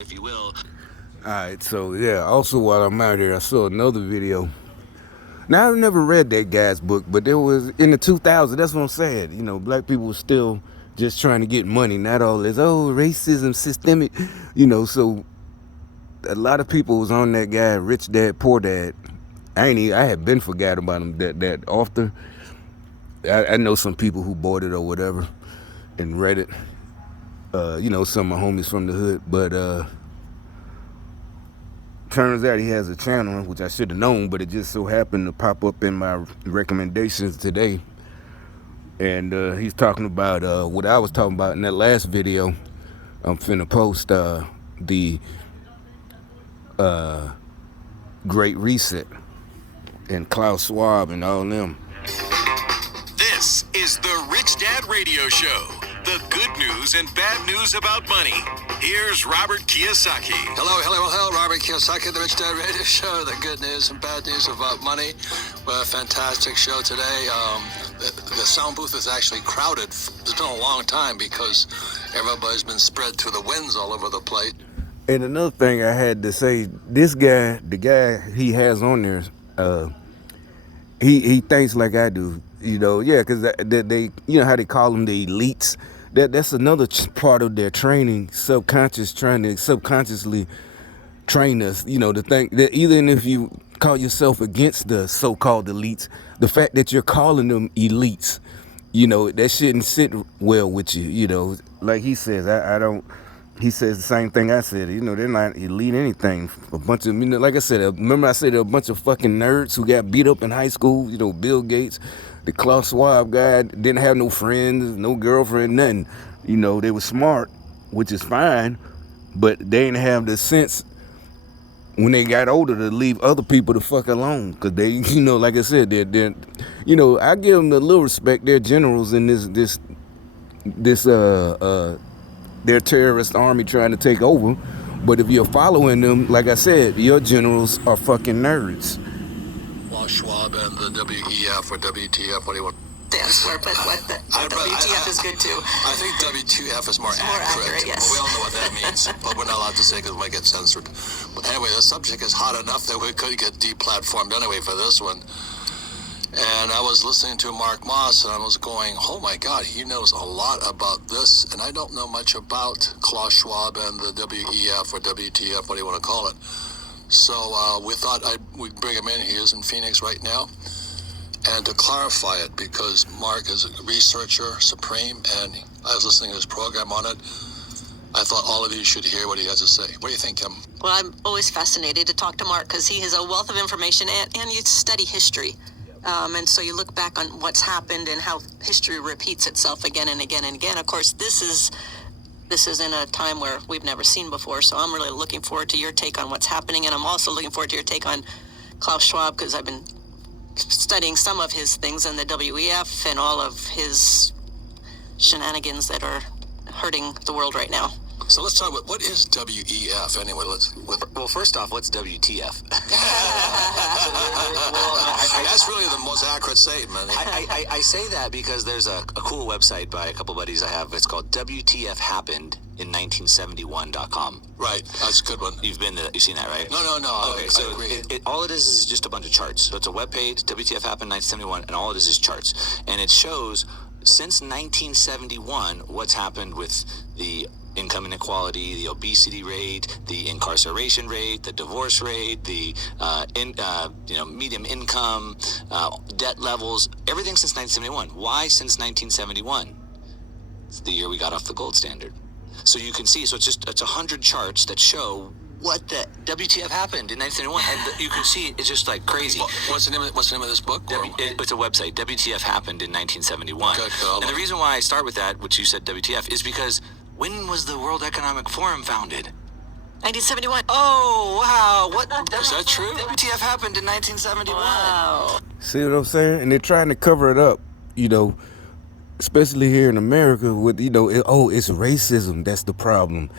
if you will. Alright, so yeah, also while I'm out here, I saw another video. Now, I've never read that guy's book, but there was, in the 2000s, that's what I'm saying. Black people were still just trying to get money, not all this, racism, systemic, so a lot of people was on that guy, Rich Dad, Poor Dad. I had been forgot about him, that author. I know some people who bought it or whatever and read it. Some of my homies from the hood, but turns out he has a channel, which I should have known, but it just so happened to pop up in my recommendations today. And he's talking about what I was talking about in that last video. I'm finna post the Great Reset and Klaus Schwab and all them. This is the Rich Dad Radio Show. The good news and bad news about money. Here's Robert Kiyosaki. Hello, Robert Kiyosaki, the Rich Dad Radio Show. The good news and bad news about money. Well, a fantastic show today. The sound booth is actually crowded. It's been a long time because everybody's been spread to the winds all over the place. And another thing I had to say, this guy, the guy he has on there, he thinks like I do, because they, how they call them the elites. That's another part of their training, trying to subconsciously train us, to think that even if you call yourself against the so-called elites, the fact that you're calling them elites, that shouldn't sit well with you, like he says, I don't. He says the same thing I said. They're not elite anything. A bunch of, like I said, remember I said a bunch of fucking nerds who got beat up in high school. Bill Gates, the Klaus Schwab guy, didn't have no friends, no girlfriend, nothing. They were smart, which is fine, but they didn't have the sense when they got older to leave other people the fuck alone. Cause they, like I said, they're I give them a little respect. They're generals in this their terrorist army trying to take over. But if you're following them, like I said, your generals are fucking nerds. Klaus Schwab and the WEF or WTF, what do you want? Stands for, but what the WTF is good too. I think WTF is more accurate. Yes. Well, we all know what that means, but we're not allowed to say because we might get censored. But anyway, the subject is hot enough that we could get deplatformed anyway for this one. And I was listening to Mark Moss, and I was going, oh my God, he knows a lot about this, and I don't know much about Klaus Schwab and the WEF or WTF, what do you want to call it. So we thought we'd bring him in. He is in Phoenix right now. And to clarify it, because Mark is a researcher supreme, and I was listening to his program on it, I thought all of you should hear what he has to say. What do you think, Kim? Well, I'm always fascinated to talk to Mark because he has a wealth of information and you study history. And so you look back on what's happened and how history repeats itself again and again and again. Of course, this is in a time where we've never seen before. So I'm really looking forward to your take on what's happening. And I'm also looking forward to your take on Klaus Schwab because I've been studying some of his things in the WEF and all of his shenanigans that are hurting the world right now. So let's talk about what is WEF anyway. Well, first off, what's WTF? That's really the most accurate statement. I say that because there's a cool website by a couple buddies I have. It's called WTFHappened in1971.com. Right, that's a good one. You've seen that, right? No. Okay, so all it is just a bunch of charts. So it's a web page, WTF Happened 1971, and all it is charts. And it shows since 1971 what's happened with the income inequality, the obesity rate, the incarceration rate, the divorce rate, the medium income, debt levels, everything since 1971. Why since 1971? It's the year we got off the gold standard. So you can see, it's 100 charts that show what the WTF happened in 1971, and you can see it's just like crazy. What's the name of this book? It's a website. WTF Happened in 1971. Okay, and the reason why I start with that, which you said WTF, is because when was the World Economic Forum founded? 1971. Oh, wow. Is that true? WTF happened in 1971. Wow. See what I'm saying? And they're trying to cover it up, especially here in America with, it's racism. That's the problem.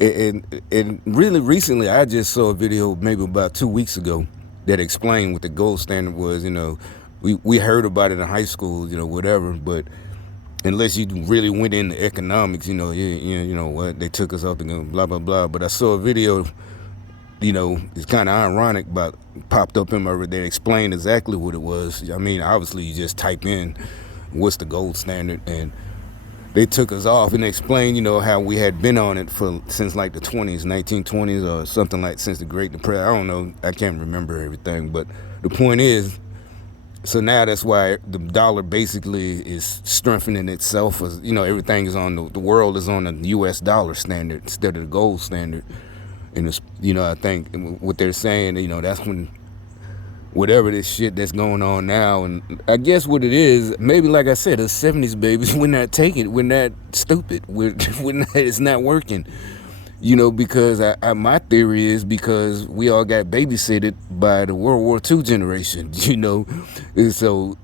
And really recently, I just saw a video maybe about 2 weeks ago that explained what the gold standard was. We heard about it in high school, whatever, but unless you really went into economics, you know what, they took us off the gun, blah blah blah. But I saw a video, it's kind of ironic, but popped up in my that explained exactly what it was. I mean, obviously you just type in what's the gold standard, and they took us off and explained, how we had been on it since like the 1920s or something, like since the Great Depression. I don't know, I can't remember everything, but the point is, so now that's why the dollar basically is strengthening itself. As everything is on the world is on the U.S. dollar standard instead of the gold standard. And it's, I think what they're saying, that's when whatever this shit that's going on now, and I guess what it is, maybe like I said, the 70s babies, we're not taking, we're not stupid, it's not working. Because my theory is because we all got babysitted by the World War II generation, and so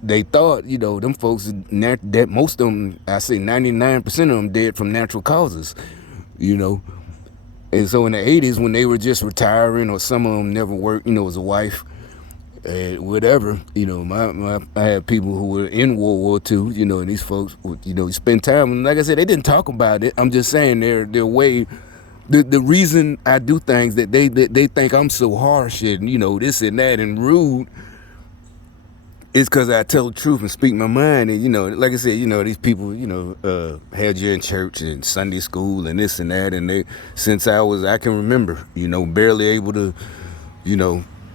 they thought, them folks, that most of them, I say 99% of them dead from natural causes, and so in the 80s when they were just retiring, or some of them never worked, as a wife, whatever, I had people who were in World War II, and these folks would, spend time. And like I said, they didn't talk about it. I'm just saying their way, the reason I do things that they think I'm so harsh and, this and that and rude is because I tell the truth and speak my mind. And, like I said, these people, had you in church and Sunday school and this and that. And they, since I can remember, barely able to,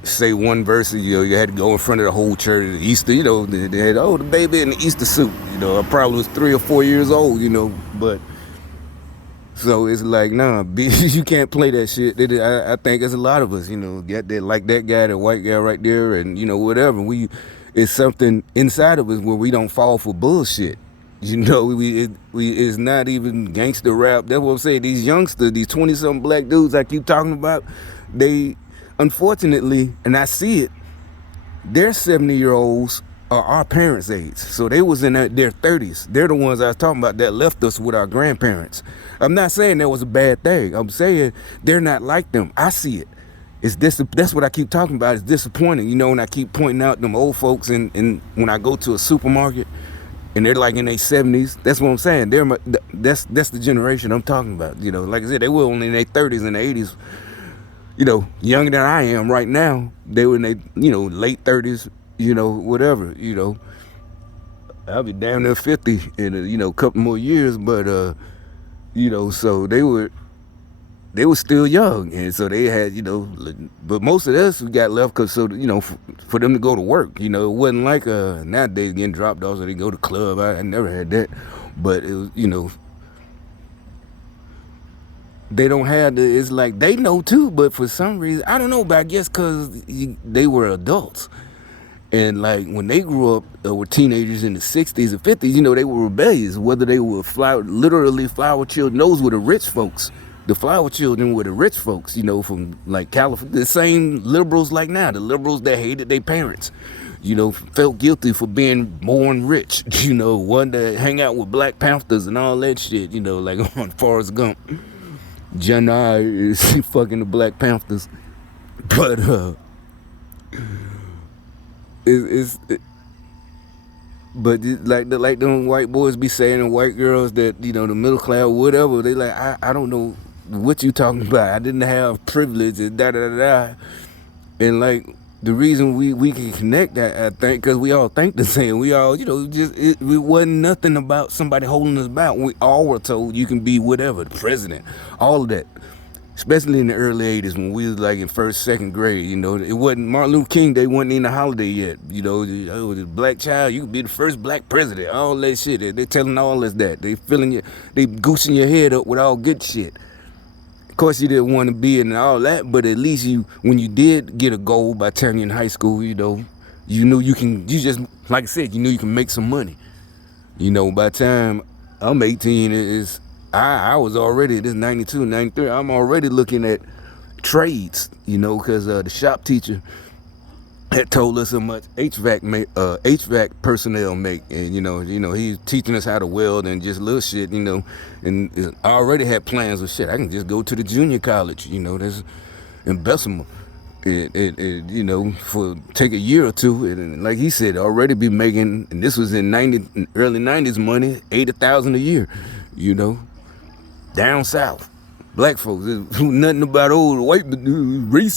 say one verse, you had to go in front of the whole church at Easter, they had, the baby in the Easter suit, I probably was 3 or 4 years old, but, so it's like, nah, you can't play that shit. I think there's a lot of us, get that, like that guy, that white guy right there, and, whatever, it's something inside of us where we don't fall for bullshit. It's not even gangster rap. That's what I'm saying. These youngsters, these 20-something black dudes I keep talking about, they, unfortunately, and I see it, their 70-year-olds are our parents' age. So they was in their 30s. They're the ones I was talking about that left us with our grandparents. I'm not saying that was a bad thing. I'm saying they're not like them. I see it. That's what I keep talking about. It's disappointing, when I keep pointing out them old folks, and when I go to a supermarket and they're like in their 70s, that's what I'm saying. That's the generation I'm talking about. Like I said, they were only in their 30s and 80s. Younger than I am right now. They were in their, late 30s, whatever, I'll be down there 50 in a couple more years, but, so they were still young, and so they had, but most of us, we got left because, for them to go to work, it wasn't like nowadays getting dropped off so they go to club. I never had that, but it was, they don't have it's like they know too, but for some reason, I don't know, but I guess because they were adults. And like when they grew up, were teenagers in the 60s and 50s, they were rebellious, whether they were literally flower children. Those were the rich folks. The flower children were the rich folks, from like California, the same liberals like now, the liberals that hated their parents, felt guilty for being born rich, wanted to hang out with Black Panthers and all that shit, like on Forrest Gump. Janai is fucking the Black Panthers, but like them white boys be saying, and white girls that the middle class, whatever, they like, I don't know what you talking about. I didn't have privilege and da da da da, and like the reason we can connect, I think, because we all think the same. We all, it wasn't nothing about somebody holding us back. We all were told you can be whatever, the president, all of that. Especially in the early 80s when we was like in first, second grade, it wasn't Martin Luther King Day, wasn't even a holiday yet. The black child, you could be the first black president, all that shit. They telling all us that. They filling you, they goosing your head up with all good shit. Of course, you didn't want to be in all that, but at least when you did get a goal by turning in high school, you knew you just, like I said, you knew you can make some money. By the time I'm 18, I was already, this 92, 93, I'm already looking at trades, because the shop teacher had told us how much HVAC personnel make, and he's teaching us how to weld and just little shit, and I already had plans of shit. I can just go to the junior college, that's in Bessemer, you know, for take a year or two, and like he said, already be making, and this was in early 90s money, $80,000 a year, you know, down south. Black folks, nothing about old white race